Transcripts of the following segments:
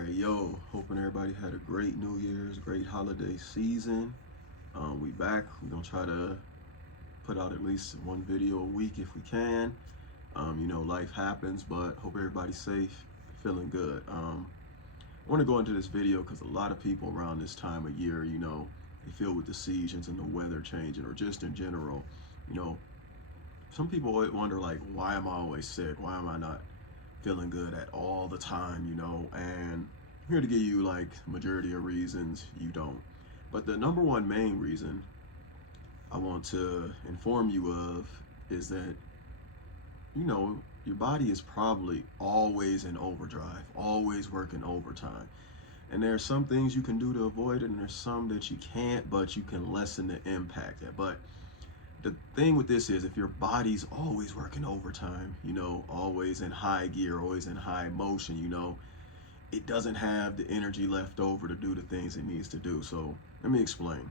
Alright, yo, hoping everybody had a great New Year's, great holiday season. We back. We're gonna try to put out at least one video a week if we can. Life happens, but hope everybody's safe, feeling good. I want to go into this video because a lot of people around this time of year, they feel with the seasons and the weather changing, or just in general, you know, some people wonder like, why am I always sick? Why am I not feeling good at all the time, and I'm here to give you like majority of reasons you don't. But the number one main reason I want to inform you of is that, your body is probably always in overdrive, always working overtime. And there's some things you can do to avoid it, and there's some that you can't, but you can lessen the impact. But the thing with this is, if your body's always working overtime, always in high gear, always in high motion, it doesn't have the energy left over to do the things it needs to do. So let me explain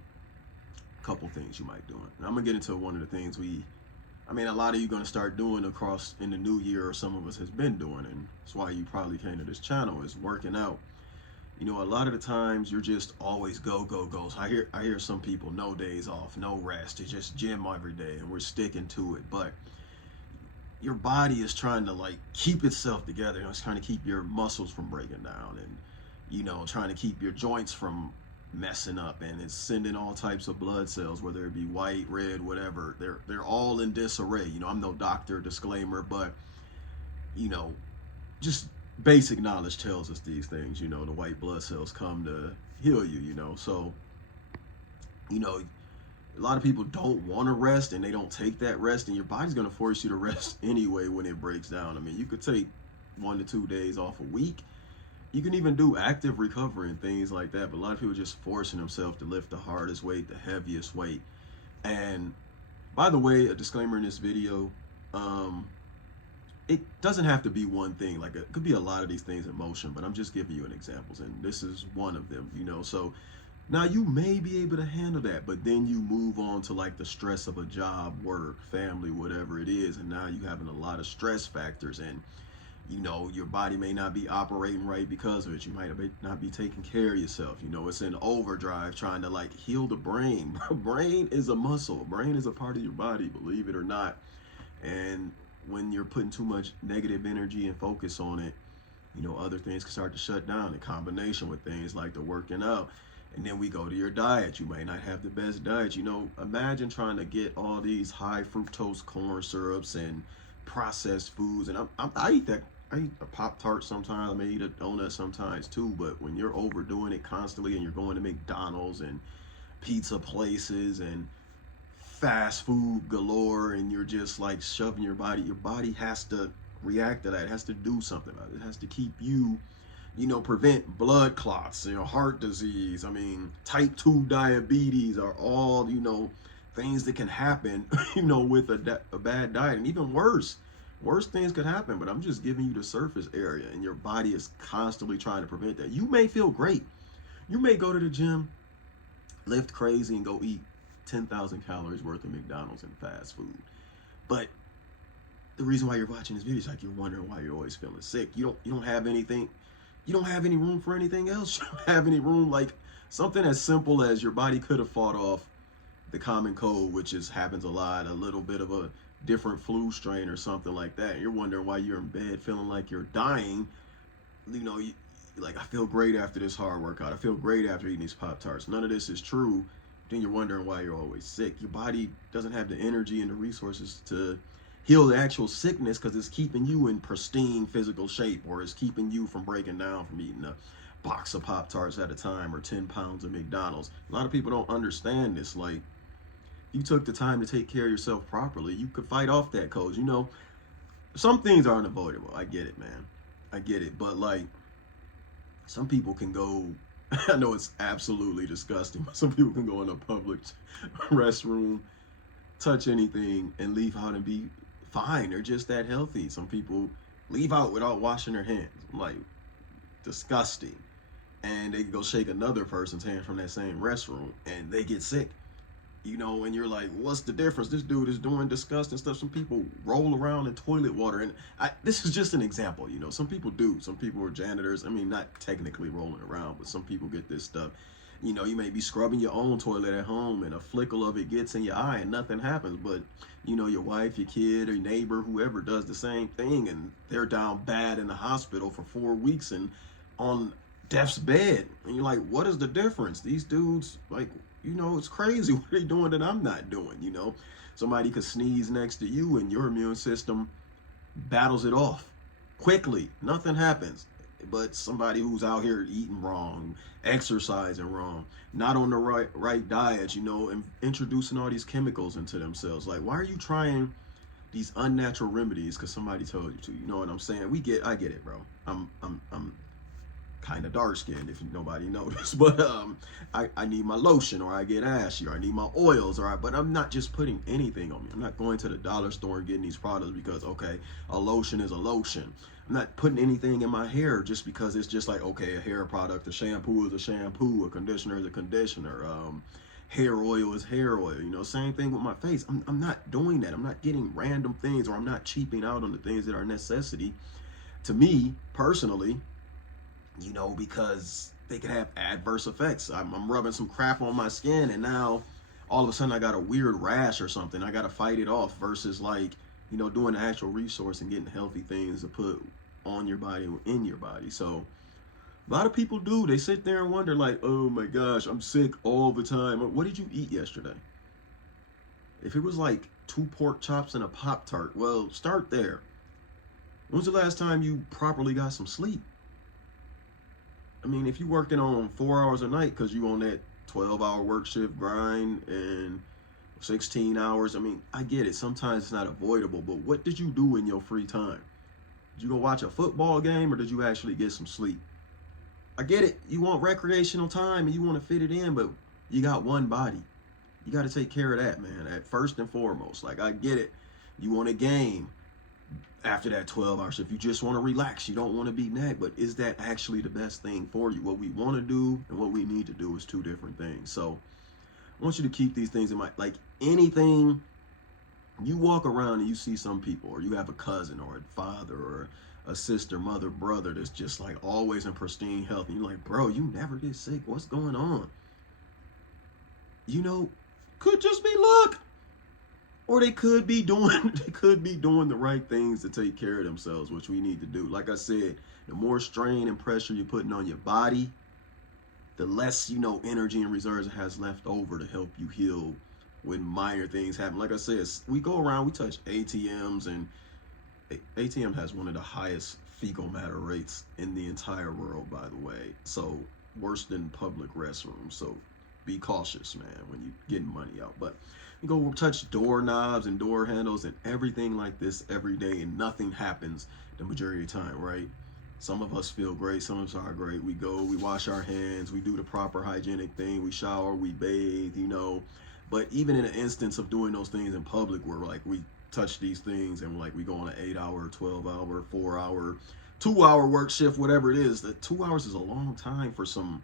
a couple things you might do. And I'm gonna get into one of the things a lot of you gonna start doing across in the new year, or some of us has been doing, and that's why you probably came to this channel, is working out. A lot of the times you're just always go, go, go. So I hear some people, no days off, no rest. It's just gym every day, and we're sticking to it. But your body is trying to like keep itself together. It's trying to keep your muscles from breaking down, and trying to keep your joints from messing up, and it's sending all types of blood cells, whether it be white, red, whatever. They're all in disarray. I'm no doctor, disclaimer, but just basic knowledge tells us these things. The white blood cells come to heal you. So a lot of people don't want to rest, and they don't take that rest, and your body's going to force you to rest anyway when it breaks down. You could take 1 to 2 days off a week. You can even do active recovery and things like that, but a lot of people just forcing themselves to lift the hardest weight, the heaviest weight. And by the way, a disclaimer in this video, it doesn't have to be one thing. Like, it could be a lot of these things in motion, but I'm just giving you an examples, and this is one of them. So now you may be able to handle that, but then you move on to like the stress of a job, work, family, whatever it is, and now you having a lot of stress factors, and your body may not be operating right because of it. You might not be taking care of yourself. It's in overdrive, trying to like heal the brain. Brain is a muscle. Brain is a part of your body, believe it or not. And when you're putting too much negative energy and focus on it, other things can start to shut down in combination with things like the working out. And then we go to your diet. You may not have the best diet. Imagine trying to get all these high fructose corn syrups and processed foods. And I eat that. I eat a Pop-Tart sometimes. I may eat a donut sometimes too. But when you're overdoing it constantly, and you're going to McDonald's and pizza places and fast food galore, and you're just like shoving your body has to react to that. It has to do something about it. It has to keep you, prevent blood clots, heart disease. Type 2 diabetes are all, things that can happen, with a bad diet. And even worse things could happen. But I'm just giving you the surface area, and your body is constantly trying to prevent that. You may feel great. You may go to the gym, lift crazy, and go eat 10,000 calories worth of McDonald's and fast food. But the reason why you're watching this video is like, you're wondering why you're always feeling sick. You don't have anything. You don't have any room for anything else. You don't have any room, like something as simple as your body could have fought off the common cold, which happens a lot, a little bit of a different flu strain or something like that. You're wondering why you're in bed feeling like you're dying. Like, I feel great after this hard workout. I feel great after eating these Pop-Tarts. None of this is true. Then you're wondering why you're always sick. Your body doesn't have the energy and the resources to heal the actual sickness, because it's keeping you in pristine physical shape, or it's keeping you from breaking down from eating a box of Pop-Tarts at a time, or 10 pounds of McDonald's. A lot of people don't understand this. Like, you took the time to take care of yourself properly, you could fight off that cold. Some things are unavoidable. I get it, man. I get it. But like, some people can go, I know it's absolutely disgusting, but some people can go in a public restroom, touch anything, and leave out and be fine. They're just that healthy. Some people leave out without washing their hands. Like, disgusting. And they can go shake another person's hand from that same restroom, and they get sick. And you're like, what's the difference? This dude is doing disgusting stuff. Some people roll around in toilet water. And this is just an example, some people do. Some people are janitors. I mean, not technically rolling around, but some people get this stuff. You may be scrubbing your own toilet at home and a flickle of it gets in your eye and nothing happens. But, your wife, your kid, or your neighbor, whoever does the same thing, and they're down bad in the hospital for 4 weeks and on death's bed. And you're like, what is the difference? These dudes, like, it's crazy what they doing that I'm not doing. Somebody could sneeze next to you and your immune system battles it off quickly. Nothing happens. But somebody who's out here eating wrong, exercising wrong, not on the right diet, and introducing all these chemicals into themselves. Like, why are you trying these unnatural remedies because somebody told you to? You know what I'm saying? I get it, bro. I'm kind of dark skinned if nobody noticed, but I need my lotion, or I get ashy, or I need my oils, but I'm not just putting anything on me. I'm not going to the dollar store and getting these products because, okay, a lotion is a lotion. I'm not putting anything in my hair just because it's just like, okay, a hair product, a shampoo is a shampoo, a conditioner is a conditioner, hair oil is hair oil. Same thing with my face. I'm not doing that. I'm not getting random things, or I'm not cheaping out on the things that are necessity to me personally, because they could have adverse effects. I'm rubbing some crap on my skin, and now all of a sudden I got a weird rash or something. I got to fight it off versus like, doing the actual resource and getting healthy things to put on your body or in your body. So a lot of people do. They sit there and wonder like, oh my gosh, I'm sick all the time. What did you eat yesterday? If it was like 2 pork chops and a Pop-Tart, well, start there. When's the last time you properly got some sleep? I mean, if you working on 4 hours a night because you on that 12-hour work shift grind and 16 hours, I mean, I get it. Sometimes it's not avoidable, but what did you do in your free time? Did you go watch a football game, or did you actually get some sleep? I get it. You want recreational time and you want to fit it in, but you got one body. You got to take care of that, man, at first and foremost. Like, I get it. You want a game after that 12-hour shift. You just want to relax. You don't want to be nagged, but is that actually the best thing for you? What we want to do and what we need to do is 2 different things. So I want you to keep these things in mind. Like, anything, you walk around and you see some people, or you have a cousin or a father or a sister, mother, brother that's just like always in pristine health, and you're like, bro, you never get sick. What's going on? Could just be luck. Or they could be doing the right things to take care of themselves, which we need to do. Like I said, the more strain and pressure you're putting on your body, the less, energy and reserves it has left over to help you heal when minor things happen. Like I said, we go around, we touch ATMs, and ATM has one of the highest fecal matter rates in the entire world, by the way. So worse than public restrooms. So be cautious, man, when you're getting money out. But you go touch doorknobs and door handles and everything like this every day, and nothing happens the majority of the time, right? Some of us feel great, some of us are great. We go, we wash our hands, we do the proper hygienic thing, we shower, we bathe, But even in an instance of doing those things in public, where like we touch these things and like we go on an 8-hour, 12-hour, 4-hour, 2-hour work shift, whatever it is, that 2 hours is a long time for some,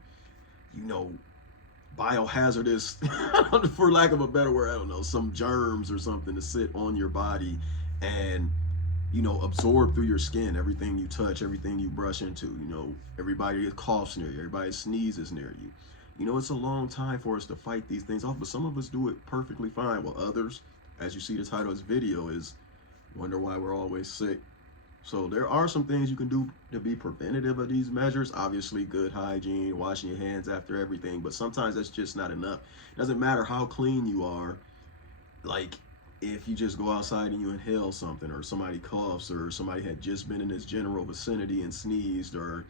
biohazardous, for lack of a better word, I don't know, some germs or something to sit on your body and, absorb through your skin, everything you touch, everything you brush into, everybody coughs near you, everybody sneezes near you. It's a long time for us to fight these things off, but some of us do it perfectly fine, while others, as you see the title of this video, is wonder why we're always sick. So there are some things you can do to be preventative of these measures. Obviously, good hygiene, washing your hands after everything, but sometimes that's just not enough. It doesn't matter how clean you are. Like, if you just go outside and you inhale something, or somebody coughs, or somebody had just been in this general vicinity and sneezed, or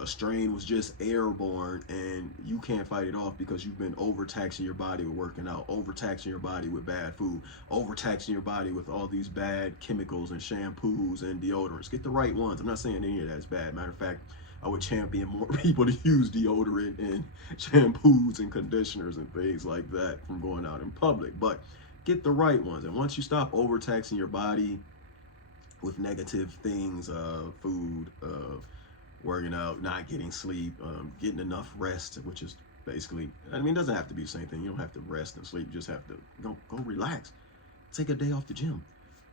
a strain was just airborne, and you can't fight it off because you've been overtaxing your body with working out, overtaxing your body with bad food, overtaxing your body with all these bad chemicals and shampoos and deodorants. Get the right ones. I'm not saying any of that's bad. Matter of fact, I would champion more people to use deodorant and shampoos and conditioners and things like that from going out in public. But get the right ones. And once you stop overtaxing your body with negative things, working out, not getting sleep, getting enough rest, which is basically. I mean, it doesn't have to be the same thing. You don't have to rest and sleep. You just have to go relax. Take a day off the gym.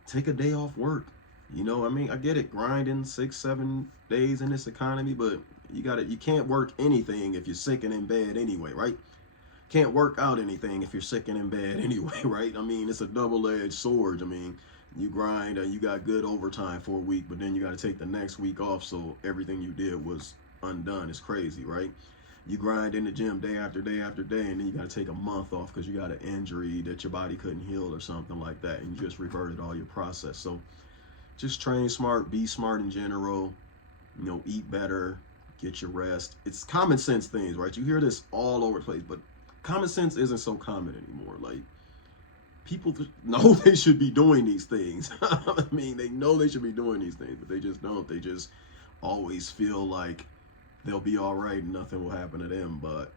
Take a day off work. You know, I mean, I get it, grinding 6, 7 days in this economy, but you can't work anything if you're sick and in bed anyway, right? Can't work out anything if you're sick and in bed anyway, right? I mean, it's a double-edged sword. I mean, you grind and you got good overtime for a week, but then you got to take the next week off, so everything you did was undone. It's crazy, right? You grind in the gym day after day after day, and then you got to take a month off because you got an injury that your body couldn't heal or something like that, and you just reverted all your process. So just train smart, be smart in general, you know, eat better, get your rest. It's common sense things, right? You hear this all over the place, but common sense isn't so common anymore. Like, people know they should be doing these things. I mean, they know they should be doing these things, but they just don't. They just always feel like they'll be all right and nothing will happen to them. But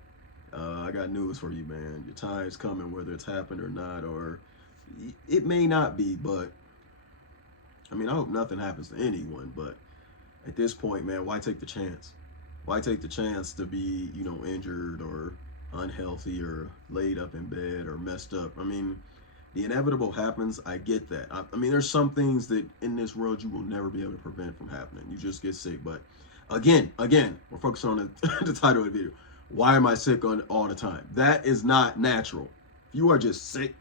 I got news for you, man. Your time's coming, whether it's happened or not, or it may not be, but I mean, I hope nothing happens to anyone, but at this point, man, why take the chance? Why take the chance to be, you know, injured or unhealthy or laid up in bed or messed up? I mean, the inevitable happens. I get that. I mean, there's some things that in this world you will never be able to prevent from happening. You just get sick. But again, we're focusing on the title of the video. Why am I sick all the time? That is not natural. If you are just sick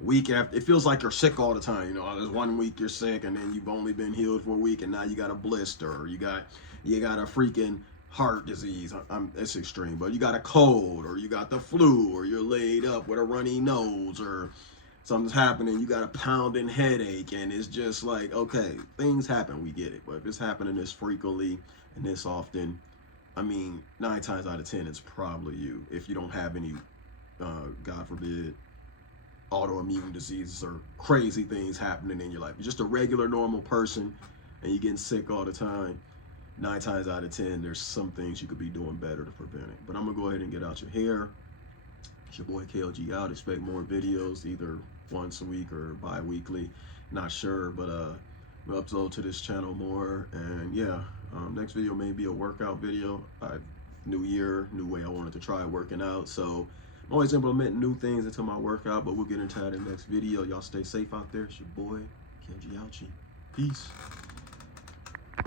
week after, it feels like you're sick all the time. You know, there's 1 week you're sick and then you've only been healed for a week and now you got a blister, or you got a freaking heart disease. It's extreme, but you got a cold, or you got the flu, or you're laid up with a runny nose, or something's happening, you got a pounding headache, and it's just like, okay, things happen, we get it. But if it's happening this frequently and this often, I mean, 9 times out of 10, it's probably you. If you don't have any, God forbid, autoimmune diseases or crazy things happening in your life. You're just a regular, normal person, and you're getting sick all the time. 9 times out of 10, there's some things you could be doing better to prevent it. But I'm gonna go ahead and get out your hair. It's your boy KLG out. Expect more videos, either once a week or bi-weekly. Not sure, but we'll upload to this channel more. And yeah, next video may be a workout video. New year, new way I wanted to try working out. So I'm always implementing new things into my workout, but we'll get into that in the next video. Y'all stay safe out there. It's your boy KLG Ouchie. Peace.